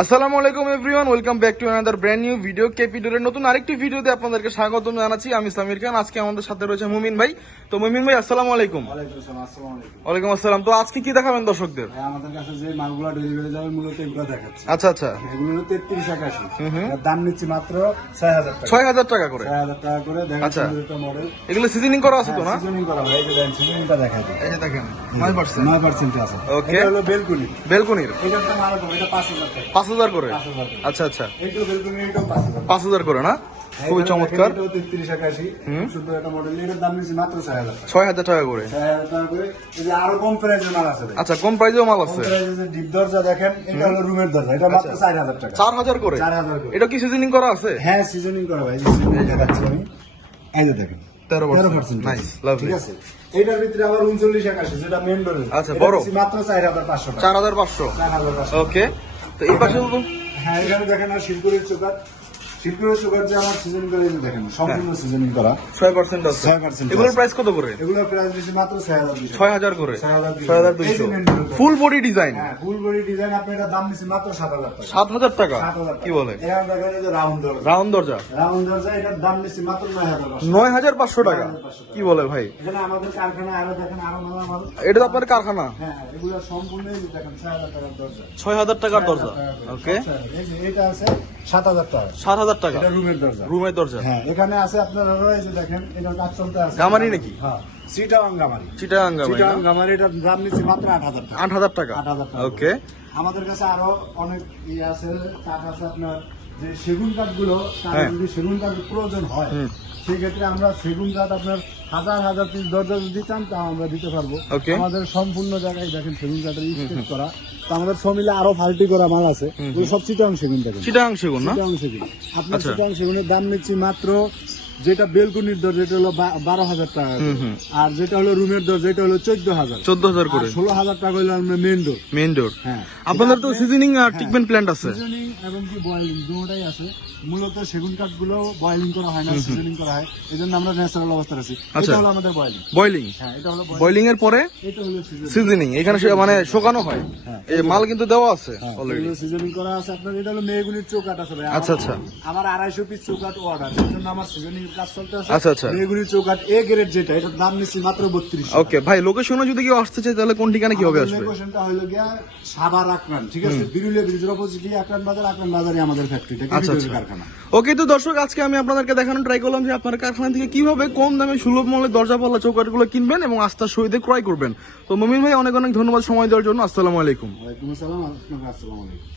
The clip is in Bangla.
আসসালামু আলাইকুম everyone, welcome back to another brand new video. কেপিডোরের নতুন আরেকটি ভিডিওতে আপনাদেরকে স্বাগতম জানাচ্ছি। আমি সামির খান। আজকে আমাদের সাথে রয়েছে মুমিন ভাই। তো মুমিন ভাই আসসালামু আলাইকুম। ওয়ালাইকুম আসসালাম। তো আজকে কি দেখাবেন দর্শকদের? আমাদের কাছে যে মালগুলো ডেলিভারি যাবে মূলত এগুলো দেখাচ্ছি। আচ্ছা আচ্ছা, এগুলো 3381, দাম নিচ্ছি মাত্র 6000 টাকা। 6000 টাকা করে। 6000 টাকা করে আচ্ছা। দেখাচ্ছি মডেল। এগুলো সিজনিং করা আছে তো না? সিজনিং করা হয়, এই যে দেখেন সিজনিংটা দেখাই দিই। এই যে দেখেন 9%। 9% আছে। ওকে। এটা হলো বেলকুনি। বেলকনির এটার দাম আরো কম, এটা 5000 টাকা। 5000 করে। 5000 টাকা। আচ্ছা আচ্ছা, এইটা বেলকুনি, এটাও 5000। 5000 করে না? খুবই চমৎকার। এটাও 3381, শুধু একটা মডেল। এটার দাম নিচ্ছি মাত্র 6000 টাকা। 6000 টাকা করে। 6000 টাকা করে। এই যে আরো কম প্রাইসের মাল আছে ভাই। আচ্ছা, কম প্রাইসেও মাল কম আছে। প্রাইসের যে ডিপ দরজা দেখেন, এটা হলো রুমের দরজা। এটা মাত্র 4000 টাকা। 4000 করে। 4000 করে। এটা কি সিজনিং করা আছে? হ্যাঁ, সিজনিং করা ভাই। সিজনিং দেখাচ্ছি আমি। এই যে দেখেন 13%। Nice, lovely. ঠিক আছে। এইটার ভিতরে আবার 3981, যেটা মেন ডোর। আচ্ছা, বড়। মাত্র 4500 টাকা। 4500। 4500। ওকে। তো এই পাশে তো হ্যাঁ, এখানে দেখেন আর শিলপুরের চোকার। শিলপুরের চোকার যে আমার সিজনিং করে দেখেন, সম্পূর্ণ সিজনিং করা। 6% আছে। 6% এগুলোর প্রাইস কত করে? এগুলোর প্রাইস দিচ্ছি মাত্র 6200। 6000 করে। 6200। এই যে main door। 6200 full body design. হ্যাঁ, ফুল বডি ডিজাইন। আপনি এটা দাম নিচ্ছি মাত্র 7000 টাকা। 7000 টাকা। 7000 কি বলে? এখানে দেখেন এই যে রাউন্ড দরজা। রাউন্ড দরজা রাউন্ড দরজা, এটার দাম নিচ্ছি মাত্র 9500। 9500 টাকা। কি বলে ভাই? এখানে আমাদের কারখানায় আরো দেখেন আরো মালামাল। এটা তো আপনার কারখানা। হ্যাঁ, এগুলো সম্পূর্ণ এই যে দেখেন 6000 টাকার দরজা। 6000 টাকার দরজা। ওকে। এই যে এটা আছে 7000 টাকা। 7000 টাকা এটা রুমের দরজা। রুমের দরজা। হ্যাঁ, এখানে আছে আপনার আরো এই যে দেখেন, এটা কাজ চলতে আছে। গামারি নাকি? হ্যাঁ, চিটাগাং গামারি। চিটাগাং গামারি। চিটাগাং গামারি, এটার দাম নিচ্ছি মাত্র 8000 টাকা। 8000 টাকা। 8000 টাকা। ওকে। আমাদের কাছে আরো অনেক ইয়ে আছে, কাঠ আছে আপনার, যে সেগুন কাঠগুলো, তার হ্যাঁ। যদি সেগুন কাঠ প্রয়োজন হয়, সেই ক্ষেত্রে আমরা সেগুন কাঠ আপনার হাজার হাজার পিস দরজা যদি চান তা আমরা দিতে পারবো। Okay. আমাদের সম্পূর্ণ জায়গায় দেখেন সেগুন কাঠের স্কেচ করা। তো আমাদের সমিলে আরো ফাল্টি করা মাল আছে, ওই সব চিটাগাং সেগুন দেখেন। চিটাগাং সেগুন না? চিটাগাং সেগুন। আপনার আচ্ছা। চিটাগাং সেগুনের দাম নিচ্ছি মাত্র, যেটা বেলকুনির দরজা এটা হলো 12000 টাকা করে। আর যেটা হলো রুমের দরজা এটা হলো 14000। 14000 করে। 16000 টাকা হলো আমরা মেন ডোর। মেইন ডোর। হ্যাঁ। আপনাদের তো সিজনিং আর ট্রিটমেন্ট প্ল্যান্ট আছে। সিজনিং এবং কি বয়েলিং দুটোটাই আছে। মূলত সেগুন কাঠ গুলো বয়েলিং করা হয় না, সিজনিং করা হয়। এজন্য আমরা ন্যাচারাল অবস্থা আছি। আচ্ছা। এটা হলো আমাদের বয়েলিং। বয়লিং। হ্যাঁ, এটা হলো boiling। বয়লিং এর পরে এটা হলো সিজনিং। সিজনিং। এখানে মানে শুকানো হয়। হ্যাঁ। এই মাল কিন্তু দেওয়া আছে অলরেডি। এগুলো সিজনিং করা আছে আপনার। এটা হলো মেগুনির চৌকাঠ আছে ভাই। আচ্ছা, আচ্ছা। আমার 250 পিস চৌকাঠ অর্ডার, এজন্য আমার সিজনিং কাজ চলতে আছে। আচ্ছা, আচ্ছা। মেগুনির চৌকাঠ এ গ্রেড যেটা, এটার দাম নিচ্ছি মাত্র 3200। ওকে ভাই, লোকেশনে যদি কেউ আসতে চায় তাহলে কোন ঠিকানা কিভাবে আসবে? লোকেশনটা হলো গিয়া সাভার আকরান, ঠিক আছে? বিরুলিয়া ব্রিজের অপোজিটে আকরান বাজারে আমাদের ফ্যাক্টরিটা, আচ্ছা, আচ্ছা। কারখানা। ওকে। তো দর্শক, আজকে আমি আপনাদেরকে দেখানোর ট্রাই করলাম যে আপনার কারখানা থেকে কিভাবে কম দামে সুলভ মূল্যে দরজা পাল্লা চৌকাঠগুলো কিনবেন এবং আস্থার সহিত ক্রয় করবেন। তো মুমিন ভাই, অনেক অনেক ধন্যবাদ সময় দেওয়ার জন্য। আসসালামু আলাইকুম। ওয়ালাইকুম আসসালাম। আসসালামু আলাইকুম।